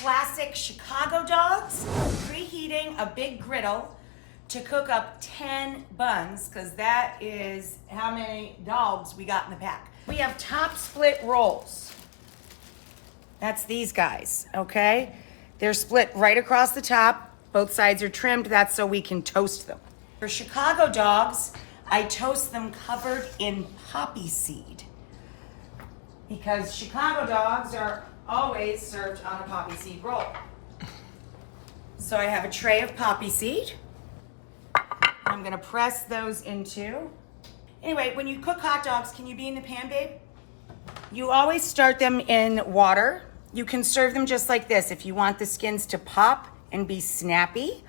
classic Chicago dogs. Preheating a big griddle to cook up 10 buns, because that is how many dogs we got in the pack. We have top split rolls. That's these guys, okay? They're split right across the top. Both sides are trimmed. That's so we can toast them. For Chicago dogs, I toast them covered in poppy seed, because Chicago dogs are always served on a poppy seed roll. So I have a tray of poppy seed. I'm gonna press those into. Anyway, when you cook hot dogs, can you be in the pan, babe? You always start them in water. You can serve them just like this. If you want the skins to pop and be snappy,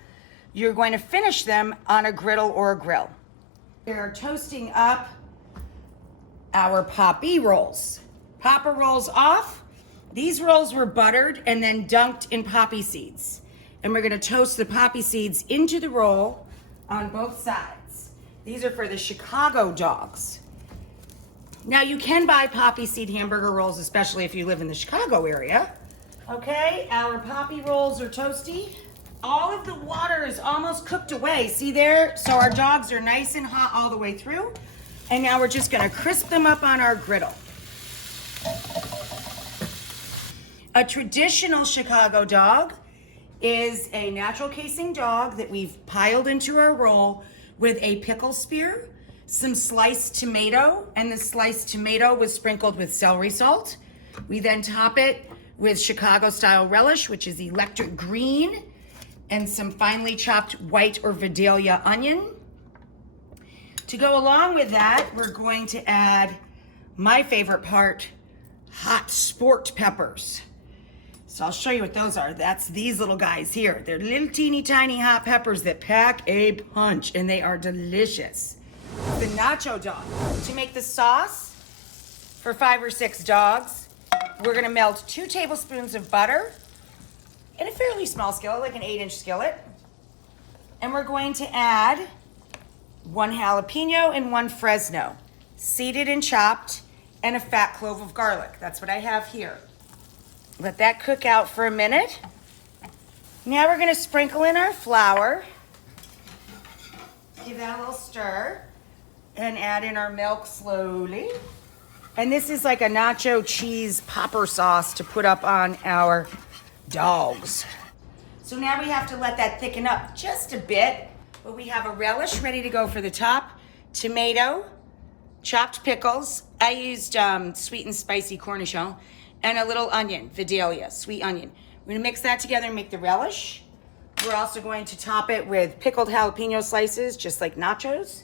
you're going to finish them on a griddle or a grill. We're toasting up our poppy rolls. Popper rolls off. These rolls were buttered and then dunked in poppy seeds. And we're gonna toast the poppy seeds into the roll on both sides. These are for the Chicago dogs. Now you can buy poppy seed hamburger rolls, especially if you live in the Chicago area. Okay, our poppy rolls are toasty. All of the water is almost cooked away. See there? So our dogs are nice and hot all the way through. And now we're just gonna crisp them up on our griddle. A traditional Chicago dog is a natural casing dog that we've piled into our roll with a pickle spear, some sliced tomato, and the sliced tomato was sprinkled with celery salt. We then top it with Chicago style relish, which is electric green, and some finely chopped white or Vidalia onion. To go along with that, we're going to add my favorite part, hot sport peppers. So I'll show you what those are. That's these little guys here. They're little teeny tiny hot peppers that pack a punch, and they are delicious. The nacho dog. To make the sauce for 5 or 6 dogs, we're gonna melt 2 tablespoons of butter in a fairly small skillet, like an 8-inch skillet. And we're going to add 1 jalapeno and 1 Fresno, seeded and chopped, and a fat clove of garlic. That's what I have here. Let that cook out for a minute. Now we're gonna sprinkle in our flour. Give that a little stir and add in our milk slowly. And this is like a nacho cheese popper sauce to put up on our dogs. So now we have to let that thicken up just a bit, but we have a relish ready to go for the top, tomato, chopped pickles. I used sweet and spicy cornichon, and a little onion, Vidalia, sweet onion. We're gonna mix that together and make the relish. We're also going to top it with pickled jalapeno slices, just like nachos.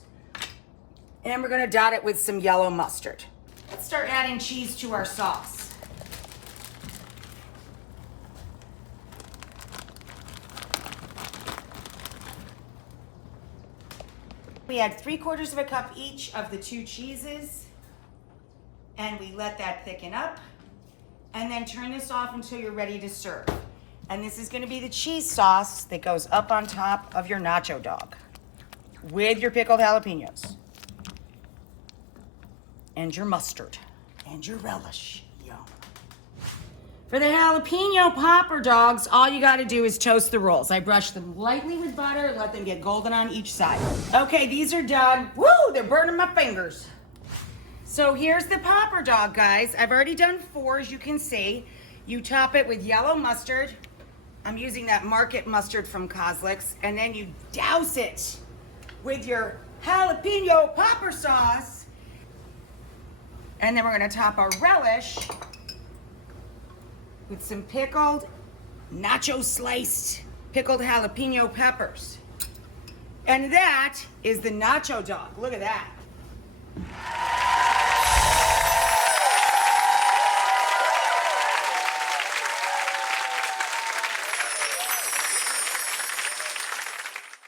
And we're gonna dot it with some yellow mustard. Let's start adding cheese to our sauce. We add 3/4 cup each of the 2 cheeses, and we let that thicken up. And then turn this off until you're ready to serve. And this is gonna be the cheese sauce that goes up on top of your nacho dog with your pickled jalapenos and your mustard and your relish. Yum. For the jalapeno popper dogs, all you gotta do is toast the rolls. I brush them lightly with butter and let them get golden on each side. Okay, these are done. Woo, they're burning my fingers. So here's the popper dog, guys. I've already done 4, as you can see. You top it with yellow mustard. I'm using that market mustard from Kozlik's. And then you douse it with your jalapeno popper sauce. And then we're gonna top our relish with some pickled, nacho sliced, pickled jalapeno peppers. And that is the nacho dog. Look at that.